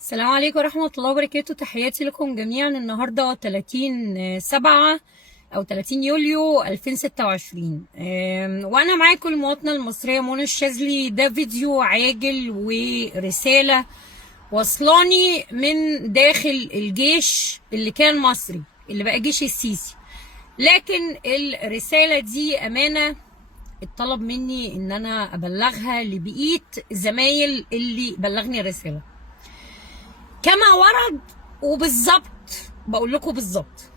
السلام عليكم ورحمة الله وبركاته. تحياتي لكم جميعا. النهاردة 30/7 أو 30 يوليو 2026. وأنا معاكم المواطنة المصرية منى الشاذلي. ده فيديو عاجل ورسالة وصلاني من داخل الجيش اللي كان مصري، اللي بقى جيش السيسي. لكن الرسالة دي أمانة اتطلب مني إن أنا أبلغها لبقية زمايل اللي بلغني الرسالة كما ورد. وبالظبط بقول لكم بالظبط،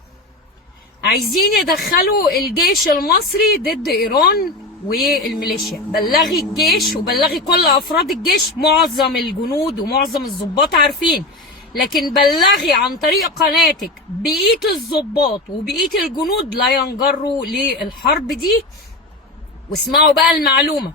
عايزين يدخلوا الجيش المصري ضد ايران والميليشيا. بلغي الجيش وبلغي كل افراد الجيش، معظم الجنود ومعظم الضباط عارفين، لكن بلغي عن طريق قناتك بقيه الضباط وبقيه الجنود لا ينجروا للحرب دي. واسمعوا بقى المعلومه: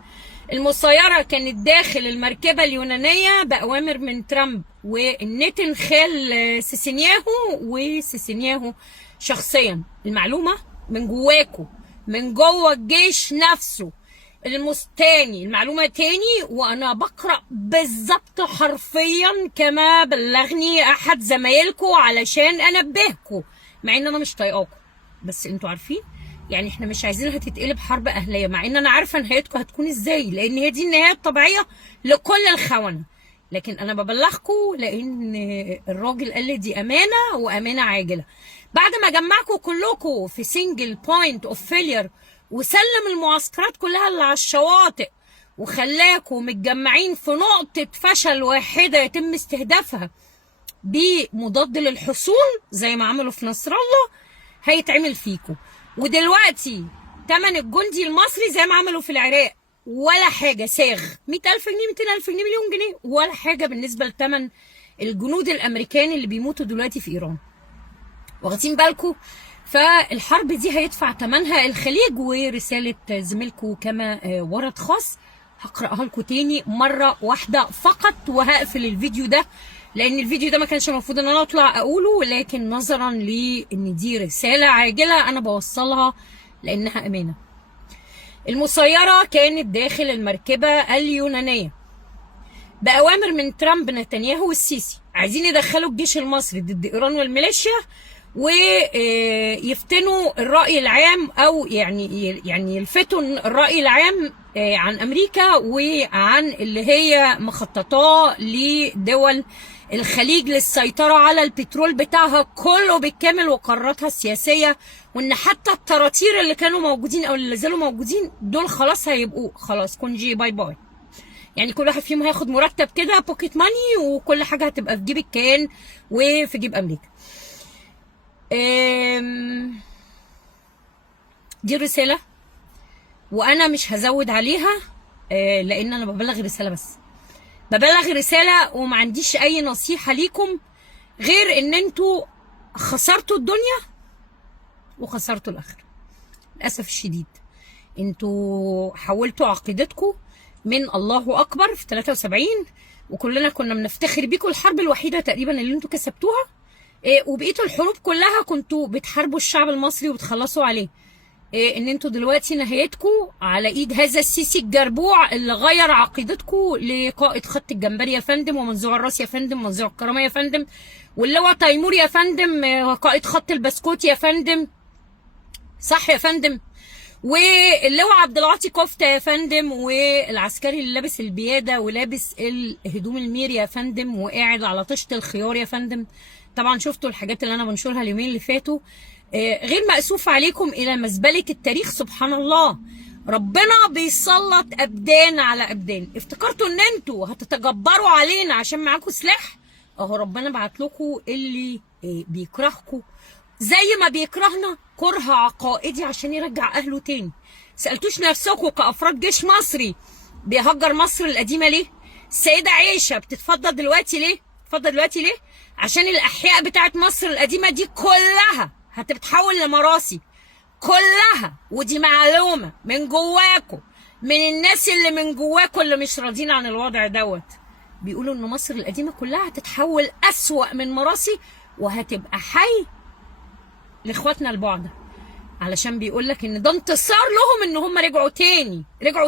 المسيرة كانت داخل المركبة اليونانية بأوامر من ترامب والنتن خال سيسينياهو وسيسينياهو شخصيا. المعلومة من جواكو، من جوه الجيش نفسه. تاني المعلومة تاني، وأنا بقرأ بالظبط حرفيا كما بلغني أحد زمايلكو علشان أنبهكو، مع إن أنا مش طايقاكو، بس أنتوا عارفين يعني احنا مش عايزينها تتقلب حرب اهليه، مع ان انا عارفه نهايتكم هتكون ازاي، لان هي دي النهايه الطبيعيه لكل الخونه. لكن انا ببلغكم لان الراجل قال لي دي امانه وامانه عاجله. بعد ما جمعكم كلكم في سنجل بوينت اوف فيلير وسلم المعسكرات كلها اللي على الشواطئ وخلاكم متجمعين في نقطه فشل واحده يتم استهدافها بمضاد للحصون زي ما عملوا في نصر الله، هيتعمل فيكم. ودلوقتي تمن الجندي المصري زي ما عملوا في العراق ولا حاجة، ساغ 100,000 جنيه 200,000 جنيه مليون جنيه ولا حاجة بالنسبة لتمن الجنود الأمريكان اللي بيموتوا دلوقتي في إيران. واخدين بالكم؟ فالحرب دي هيدفع تمنها الخليج. ورسالة زميلكم كما ورد خاص هقرأها لكم تاني مرة واحدة فقط، وهقفل الفيديو ده لان الفيديو ده ما كانش المفروض ان انا اطلع اقوله، لكن نظرا لان دي رساله عاجله انا بوصلها لانها امانه. المسيره كانت داخل المركبه اليونانيه باوامر من ترامب نتنياهو والسيسي، عايزين يدخلوا الجيش المصري ضد ايران والميليشيا ويفتنوا الراي العام، او يعني يلفتوا الراي العام عن امريكا وعن اللي هي مخططاه لدول الخليج للسيطرة على البترول بتاعها كله بالكامل وقراراتها السياسية، وان حتى التراتير اللي كانوا موجودين او اللي زالوا موجودين دول خلاص هيبقوا خلاص كونجي باي باي. يعني كل واحد فيهم هياخد مرتب كده بوكيت ماني، وكل حاجة هتبقى في جيب الكيان وفي جيب امريكا. دي الرسالة وانا مش هزود عليها، لان انا ببلغ رسالة بس، ببلغ رسالة وما عنديش اي نصيحة ليكم غير ان انتوا خسرتوا الدنيا وخسرتوا الاخرة. للأسف الشديد انتوا حولتوا عقيدتكم من الله اكبر في 73 وكلنا كنا بنفتخر بيكم، الحرب الوحيدة تقريبا اللي انتوا كسبتوها، وبقيتوا الحروب كلها كنتوا بتحاربوا الشعب المصري وتخلصوا عليه. ان انتوا دلوقتي نهايتكم على ايد هذا السيسي الجربوع اللي غير عقيدتكم لقائد خط الجمبري يا فندم، ومنزوع الراس يا فندم، ومنزوع الكرامه يا فندم، واللواء تيمور يا فندم، قائد خط البسكوت يا فندم، صح يا فندم، واللواء عبد العاطي كفته يا فندم، والعسكري اللي لابس البياده ولابس الهدوم الميري يا فندم وقاعد على طشت الخيار يا فندم. طبعا شفتوا الحاجات اللي انا بنشرها اليومين اللي فاتوا. غير مأسوف عليكم الى مزبله التاريخ. سبحان الله، ربنا بيسلط ابدان على ابدان. افتكرتوا ان انتوا هتتجبروا علينا عشان معاكم سلاح؟ اهو ربنا بعت لكم اللي بيكرهكم زي ما بيكرهنا كره عقائدي عشان يرجع اهله تاني. سألتوش نفسكم كأفراد جيش مصري بيهجر مصر القديمة ليه؟ السيدة عائشة بتتفضل دلوقتي ليه؟ بتتفضل دلوقتي ليه؟ عشان الأحياء بتاعت مصر القديمة دي كلها هتتحول لمراسي كلها. ودي معلومة من جواكم، من الناس اللي من جواكم اللي مش راضيين عن الوضع دوت. بيقولوا ان مصر القديمة كلها هتتحول أسوأ من مراسي وهتبقى حي لاخواتنا البعدة، علشان بيقول لك ان ده انتصار لهم ان هم رجعوا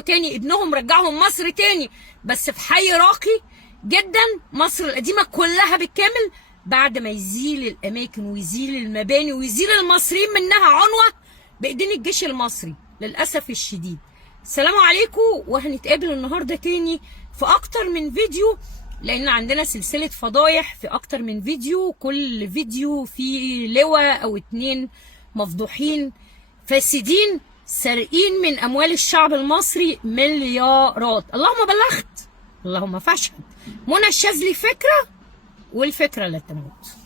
تاني ابنهم رجعهم مصر تاني، بس في حي راقي جدا مصر القديمة كلها بالكامل بعد ما يزيل الأماكن ويزيل المباني ويزيل المصريين منها عنوة بإيدين الجيش المصري للأسف الشديد. السلام عليكم، وهنتقابل النهاردة تاني في أكتر من فيديو، لأن عندنا سلسلة فضايح في أكتر من فيديو، كل فيديو فيه لواء أو اتنين مفضوحين فاسدين سارقين من أموال الشعب المصري مليارات. اللهم بلغت اللهم فاشهد. منى الشاذلي فكرة، والفكرة لا تموت.